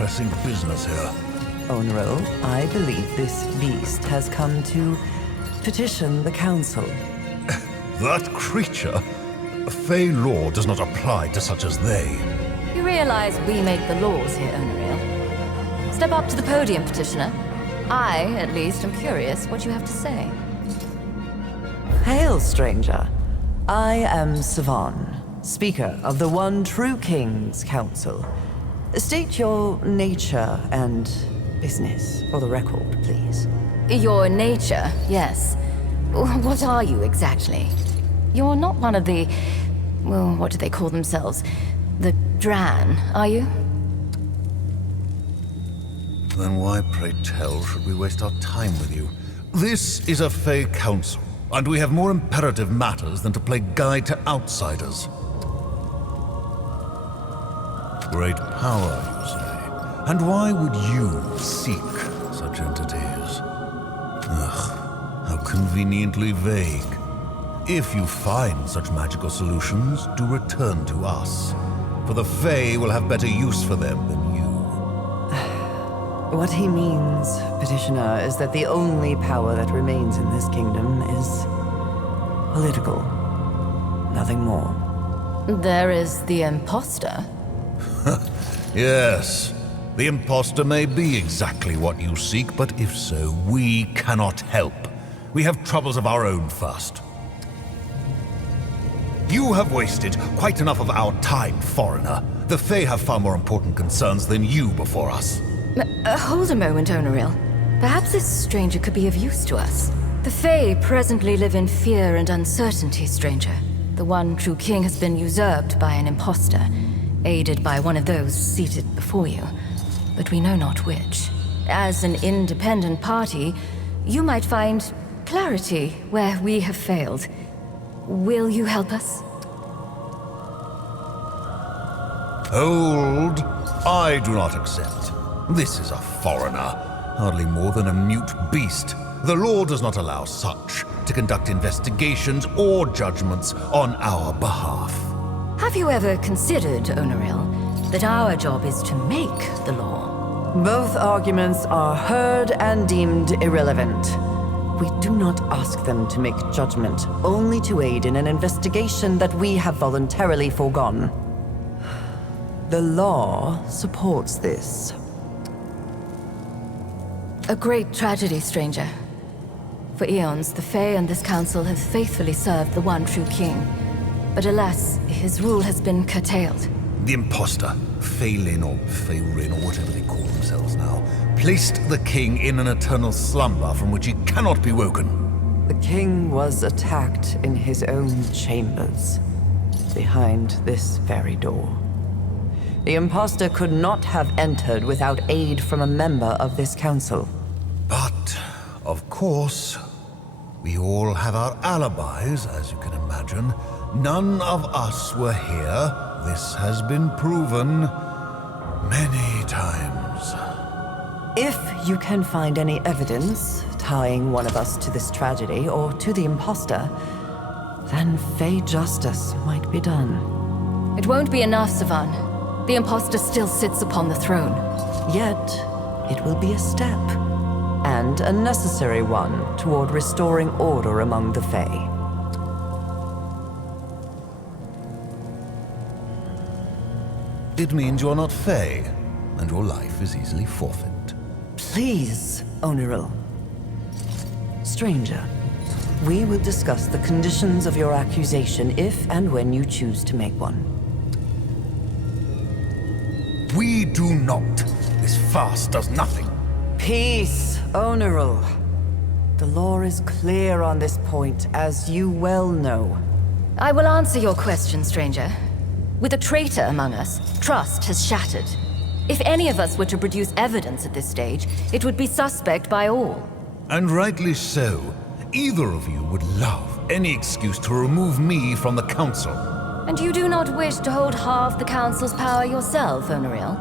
pressing business here. Onril, I believe this beast has come to petition the council. That creature? Fey law does not apply to such as they. You realize we make the laws here, Onril. Step up to the podium, petitioner. I, at least, am curious what you have to say. Hail, stranger. I am Sivan, Speaker of the One True King's Council. State your nature and business for the record, please. Your nature, yes. What are you exactly? You're not one of the... well, what do they call themselves? The Dran, are you? Then why, pray tell, should we waste our time with you? This is a Fey council, and we have more imperative matters than to play guide to outsiders. Great power, you say? And why would you seek such entities? Ugh, how conveniently vague. If you find such magical solutions, do return to us, for the Fae will have better use for them than you. What he means, petitioner, is that the only power that remains in this kingdom is political. Nothing more. There is the imposter. Yes, the imposter may be exactly what you seek, but if so, we cannot help. We have troubles of our own first. You have wasted quite enough of our time, foreigner. The Fae have far more important concerns than you before us. Hold a moment, Onril. Perhaps this stranger could be of use to us. The Fae presently live in fear and uncertainty, stranger. The One True King has been usurped by an imposter, aided by one of those seated before you, but we know not which. As an independent party, you might find clarity where we have failed. Will you help us? Hold. I do not accept. This is a foreigner, hardly more than a mute beast. The law does not allow such to conduct investigations or judgments on our behalf. Have you ever considered, Onril, that our job is to make the law? Both arguments are heard and deemed irrelevant. We do not ask them to make judgment, only to aid in an investigation that we have voluntarily foregone. The law supports this. A great tragedy, stranger. For eons, the Fae and this council have faithfully served the One True King. But alas, his rule has been curtailed. The imposter, Phelan or Feyrin or whatever they call themselves now, placed the king in an eternal slumber from which he cannot be woken. The king was attacked in his own chambers, behind this very door. The imposter could not have entered without aid from a member of this council. But, of course, we all have our alibis, as you can imagine. None of us were here. This has been proven many times. If you can find any evidence tying one of us to this tragedy or to the imposter, then Fey justice might be done. It won't be enough, Sivan. The imposter still sits upon the throne. Yet, it will be a step, and a necessary one toward restoring order among the Fae. It means you're not Fey, and your life is easily forfeit. Please, Onril. Stranger, we will discuss the conditions of your accusation if and when you choose to make one. We do not. This farce does nothing. Peace, Onril. The law is clear on this point, as you well know. I will answer your question, stranger. With a traitor among us, trust has shattered. If any of us were to produce evidence at this stage, it would be suspect by all. And rightly so. Either of you would love any excuse to remove me from the council. And you do not wish to hold half the council's power yourself, Onril?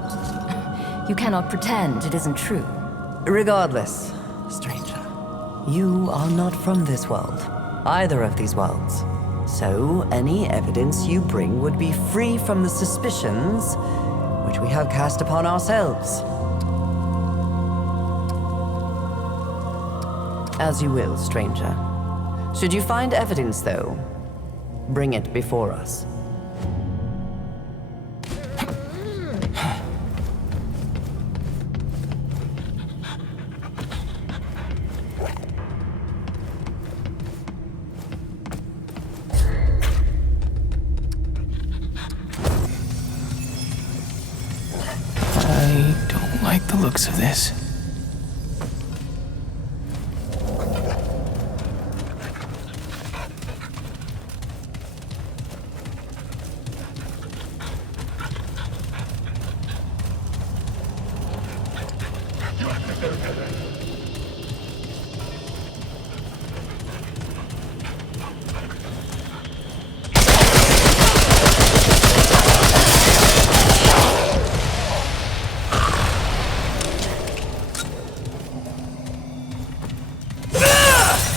You cannot pretend it isn't true. Regardless, stranger, you are not from this world, either of these worlds. So, any evidence you bring would be free from the suspicions which we have cast upon ourselves. As you will, stranger. Should you find evidence, though, bring it before us. I don't like the looks of this.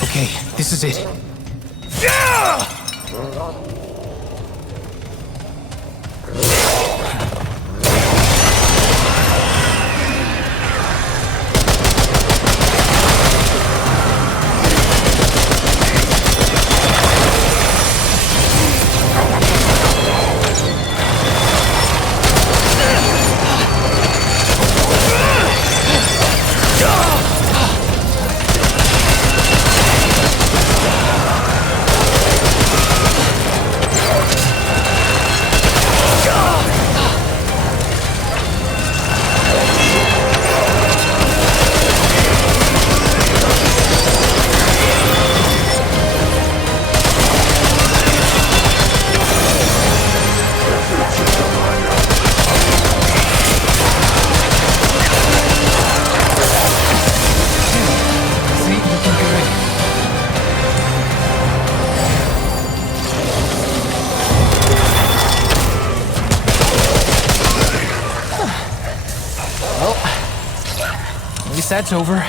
Okay, this is it. At least that's over.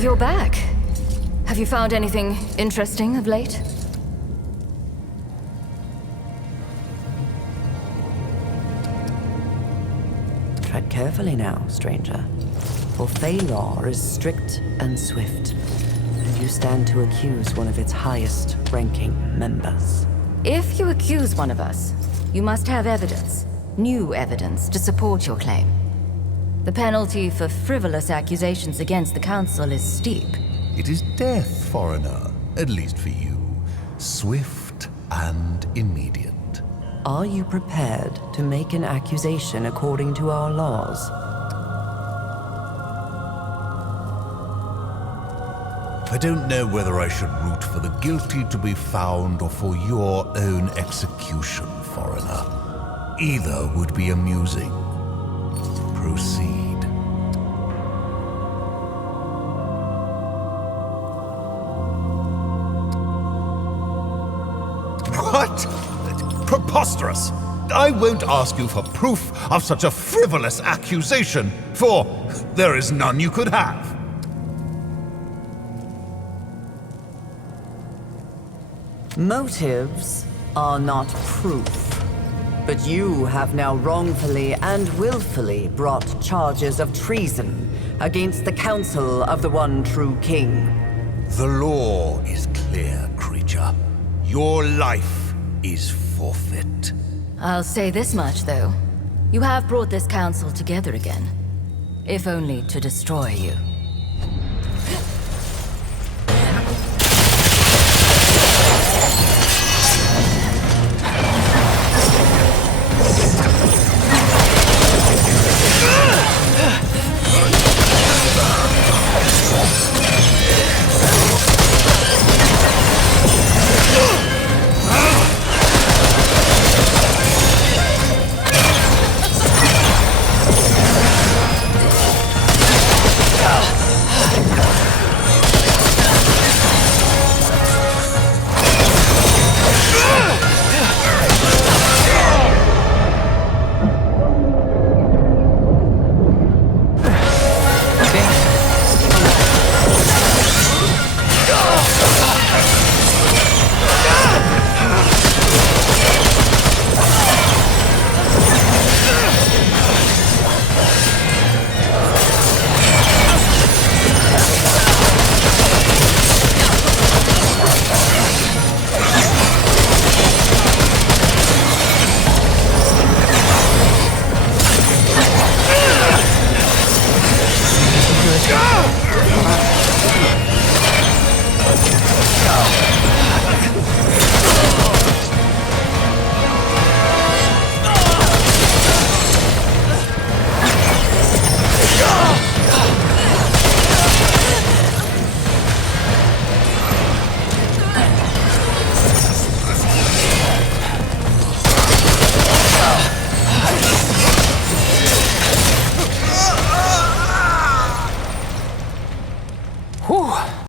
You're back. Have you found anything interesting of late? Tread carefully now, stranger. For Fey law is strict and swift, and you stand to accuse one of its highest-ranking members. If you accuse one of us, you must have evidence, new evidence, to support your claim. The penalty for frivolous accusations against the Council is steep. It is death, foreigner, at least for you. Swift and immediate. Are you prepared to make an accusation according to our laws? I don't know whether I should root for the guilty to be found or for your own execution, foreigner. Either would be amusing. Proceed. What? Preposterous! I won't ask you for proof of such a frivolous accusation, for there is none you could have. Motives are not proof. But you have now wrongfully and willfully brought charges of treason against the Council of the One True King. The law is clear, creature. Your life is forfeit. I'll say this much, though. You have brought this council together again. If only to destroy you.